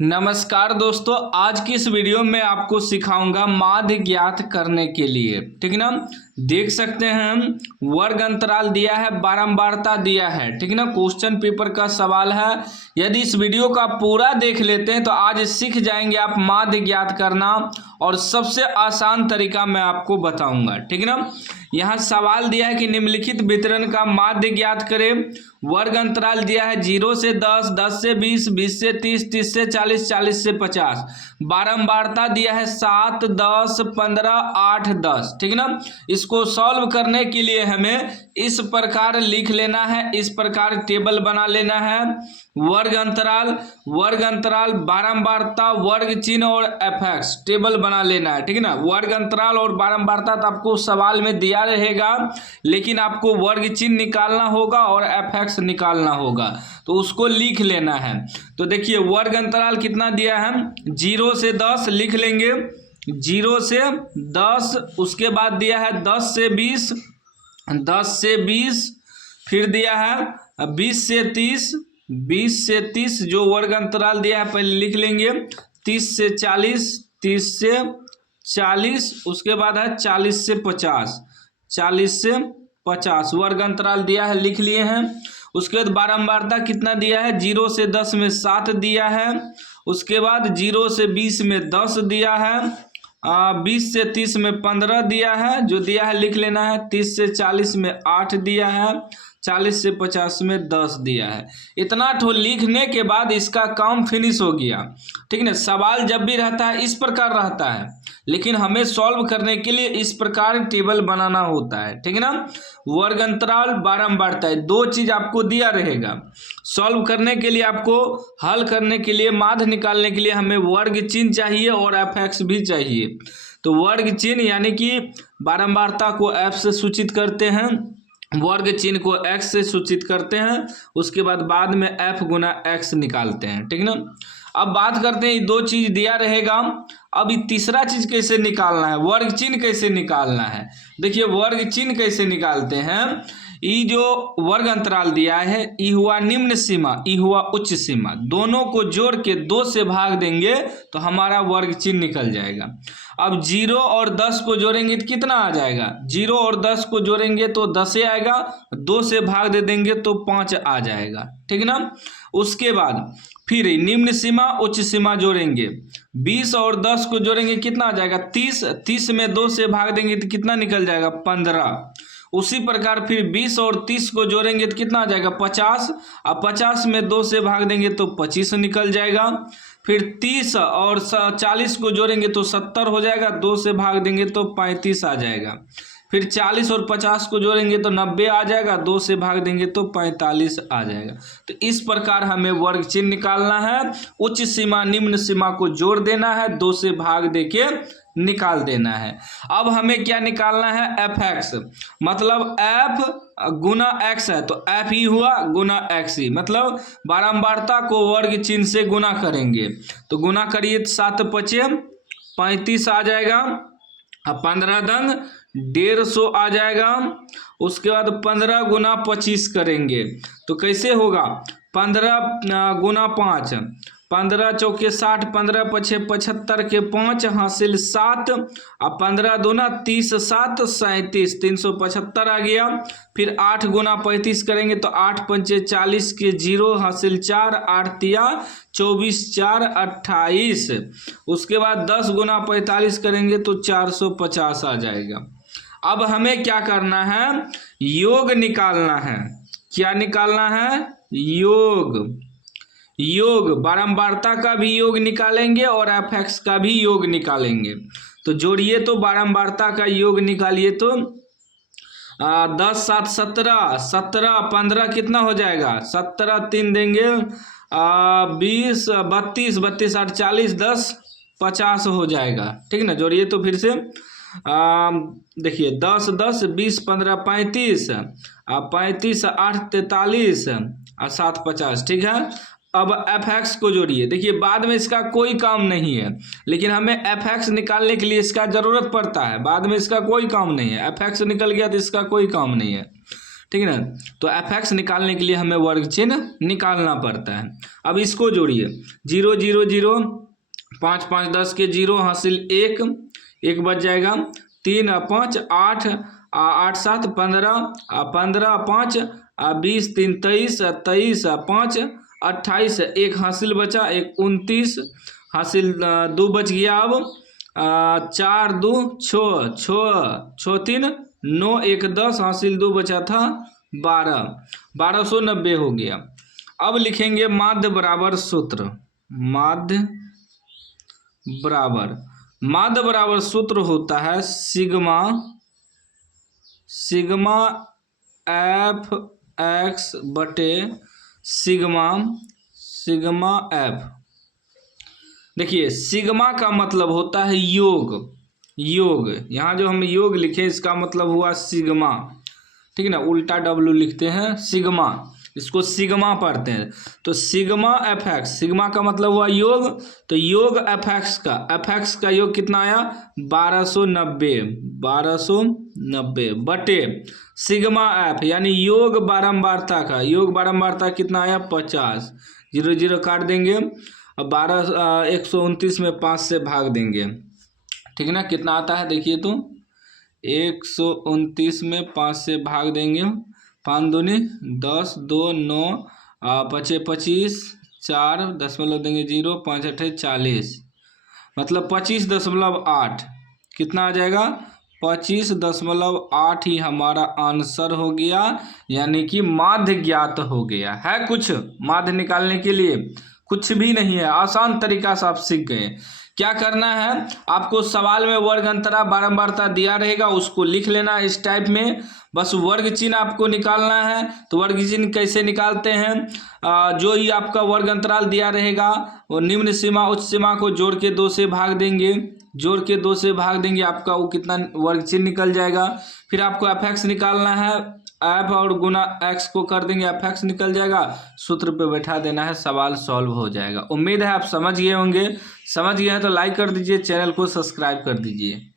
नमस्कार दोस्तों, आज की इस वीडियो में आपको सिखाऊंगा माध्य ज्ञात करने के लिए। ठीक है ना। देख सकते हैं हम वर्ग अंतराल दिया है, बारंबारता दिया है। ठीक है ना। क्वेश्चन पेपर का सवाल है। यदि इस वीडियो का पूरा देख लेते हैं तो आज सीख जाएंगे आप माध्य ज्ञात करना, और सबसे आसान तरीका मैं आपको बताऊंगा। ठीक है ना। यहाँ सवाल दिया है कि निम्नलिखित वितरण का माध्य ज्ञात करें। वर्ग अंतराल दिया है 0 से 10, 10 से 20, 20 से 30, 30 से 40, 40 से 50। बारंबारता दिया है 7, 10, 15, 8, 10। ठीक है ना। इसको सॉल्व करने के लिए हमें इस प्रकार लिख लेना है, इस प्रकार टेबल बना लेना है। वर्ग अंतराल, बारंबारता, वर्ग चिन्ह और एफएक्स टेबल बना लेना है। ठीक है ना। वर्ग अंतराल और बारंबारता तो आपको सवाल में दिया रहेगा, लेकिन आपको वर्ग चिन्ह निकालना होगा और एफएक्स निकालना होगा, तो उसको लिख लेना है। तो देखिए वर्ग अंतराल कितना दिया है, 0 से 10 लिख लेंगे। 0 से 10, उसके बाद दिया है 10 से 20, 10 से 20, फिर दिया है 20 से 30, 20 से 30 जो वर्ग अंतराल दिया है पहले लिख लेंगे। 30 से 40, 30 से 40, उसके बाद है 40 से 50, 40 से 50 वर्ग अंतराल दिया है, लिख लिए हैं। उसके बाद बारंबारता कितना दिया है, 0 से 10 में 7 दिया है। उसके बाद 0 से 20 में 10 दिया है। 20 से 30 में 15 दिया है, जो दिया है लिख लेना है। 30 से 40 में 8 दिया है। 40 से 50 में 10 दिया है। इतना ठो लिखने के बाद इसका काम फिनिश हो गया। ठीक है ना। सवाल जब भी रहता है इस प्रकार रहता है, लेकिन हमें सॉल्व करने के लिए इस प्रकार टेबल बनाना होता है। ठीक है ना। वर्ग अंतराल, बारंबारता, दो चीज आपको दिया रहेगा। सॉल्व करने के लिए, आपको हल करने के लिए, माध्य निकालने के लिए हमें वर्ग चिन्ह चाहिए और एफएक्स भी चाहिए। तो वर्ग चिन्ह यानी कि बारंबारता को एफ से सूचित करते हैं, वर्ग चिन्ह को एक्स से सूचित करते हैं। उसके बाद में एफ गुना एक्स निकालते हैं। ठीक है ना। अब बात करते हैं, ये दो चीज दिया रहेगा। अब ये तीसरा चीज कैसे निकालना है, वर्ग चिन्ह कैसे निकालना है। देखिए वर्ग चिन्ह कैसे निकालते हैं। ये जो वर्ग अंतराल दिया है, ये हुआ निम्न सीमा, ये हुआ उच्च सीमा, दोनों को जोड़ के 2 से भाग देंगे तो हमारा वर्ग चिन्ह निकल जाएगा। अब 0 और 10 को जोड़ेंगे तो कितना आ जाएगा, 0 और 10 को जोड़ेंगे तो 10 आएगा, 2 से भाग दे देंगे तो 5 आ जाएगा। ठीक है ना। उसके बाद फिर निम्न सीमा उच्च सीमा जोड़ेंगे, 20 और 10 को जोड़ेंगे कितना आ जाएगा, 30, 30 में 2 से भाग देंगे तो कितना निकल जाएगा, 15। उसी प्रकार फिर 20 और 30 को जोड़ेंगे तो कितना आ जाएगा, 50। अब 50 में 2 से भाग देंगे तो 25 निकल जाएगा। फिर 30 और 40 को जोड़ेंगे तो 70 हो जाएगा, 2 से भाग देंगे तो 35 आ जाएगा। फिर 40 और 50 को जोड़ेंगे तो 90 आ जाएगा, 2 से भाग देंगे तो 45 आ जाएगा। तो इस प्रकार हमें वर्ग चिन्ह निकालना है। उच्च सीमा निम्न सीमा को जोड़ देना है, 2 से भाग देके निकाल देना है। अब हमें क्या निकालना है, एफ एक्स, मतलब एफ गुना एक्स है तो एफ ही हुआ गुना एक्स ही, मतलब बारंबारता को वर्ग चिन्ह से गुना करेंगे। तो गुना करिए तो 7 पचे 35 आ जाएगा। अब 15 दंग 150 आ जाएगा। उसके बाद 15 गुना 25 करेंगे तो कैसे होगा, 15 गुना 5, 15 चौके 60, 15 पछे 75 के 5 हासिल 7, अब 15 दूना 30, 7 37, 375 आ गया। फिर 8 गुना 35 करेंगे तो 8 पंचे 40 के 0 हासिल 4, 8 तिया 24, 4 28। उसके बाद 10 गुना 45 करेंगे तो 450 आ जाएगा। अब हमें क्या करना है, योग निकालना है। क्या निकालना है, योग बारंबारता का भी योग निकालेंगे और एफएक्स का भी योग निकालेंगे। तो जोड़िए तो बारंबारता का योग निकालिए तो 10 7 17, 17 15 कितना हो जाएगा, 17 3 देंगे 20, 32, 32 8 40, 10 50 हो जाएगा। ठीक है ना। जोड़िए तो फिर से देखिए 10 10 20 15 35, 35 8 43 और 7 50। ठीक है। अब एफ एक्स को जोड़िए। देखिए बाद में इसका कोई काम नहीं है, लेकिन हमें एफ एक्स निकालने के लिए इसका जरूरत पड़ता है। बाद में इसका कोई काम नहीं है, एफ एक्स निकल गया तो इसका कोई काम नहीं है। ठीक है ना। तो एफ एक्स निकालने के लिए हमें वर्ग चिन्ह निकालना पड़ता है। अब इसको जोड़िए, 0 0 0, 5 5 10 के 0 हासिल 1 बच जाएगा, 3 5 8, 8 7 15, 15 5 20, 3 23, 23 5 28, 1 हासिल बचा, 1 29 हासिल, 2 बच गया। अब 4 2 6 6 3 9, 1 10 हासिल 2 बचा था 12, 1290 हो गया। अब लिखेंगे माध्य बराबर सूत्र, माध्य बराबर सूत्र होता है सिग्मा एफ एक्स बटे सिग्मा एफ। देखिए सिग्मा का मतलब होता है योग, यहाँ जो हम योग लिखे इसका मतलब हुआ सिग्मा, ठीक है ना, उल्टा डब्लू लिखते हैं सिग्मा, इसको सिग्मा पढ़ते हैं। तो सिग्मा एफ एक्स, सिग्मा का मतलब हुआ योग, तो योग एफ एक्स का योग कितना आया 1290 बटे सिग्मा एफ यानी योग बारंबारता का, योग बारंबारता कितना आया 50, 0 0 काट देंगे। अब 129 में 5 से भाग देंगे, ठीक है ना, कितना आता है देखिए तो 129 में 5 से भाग देंगे, 5 दूनी 10, 2 9, 5 25, 4 दशमलव देंगे 0, 5 8 40, मतलब 25.8, कितना आ जाएगा 25.8 ही हमारा आंसर हो गया, यानी कि माध्य ज्ञात हो गया है। कुछ माध्य निकालने के लिए कुछ भी नहीं है, आसान तरीका से आप सीख गए। क्या करना है आपको, सवाल में वर्ग अंतरा बारंबारता दिया रहेगा, उसको लिख लेना इस टाइप में, बस वर्ग चिन्ह आपको निकालना है। तो वर्ग चिन्ह कैसे निकालते हैं, जो ही आपका वर्ग अंतराल दिया रहेगा वो निम्न सीमा उच्च सीमा को जोड़ के 2 से भाग देंगे, आपका वो कितना वर्ग चिन्ह निकल जाएगा। फिर आपको एफ एक्स निकालना है, एफ और गुना एक्स को कर देंगे, एफ एक्स निकल जाएगा, सूत्र पे बैठा देना है, सवाल सॉल्व हो जाएगा। उम्मीद है आप समझ गए होंगे, समझ गए हैं तो लाइक कर दीजिए, चैनल को सब्सक्राइब कर दीजिए।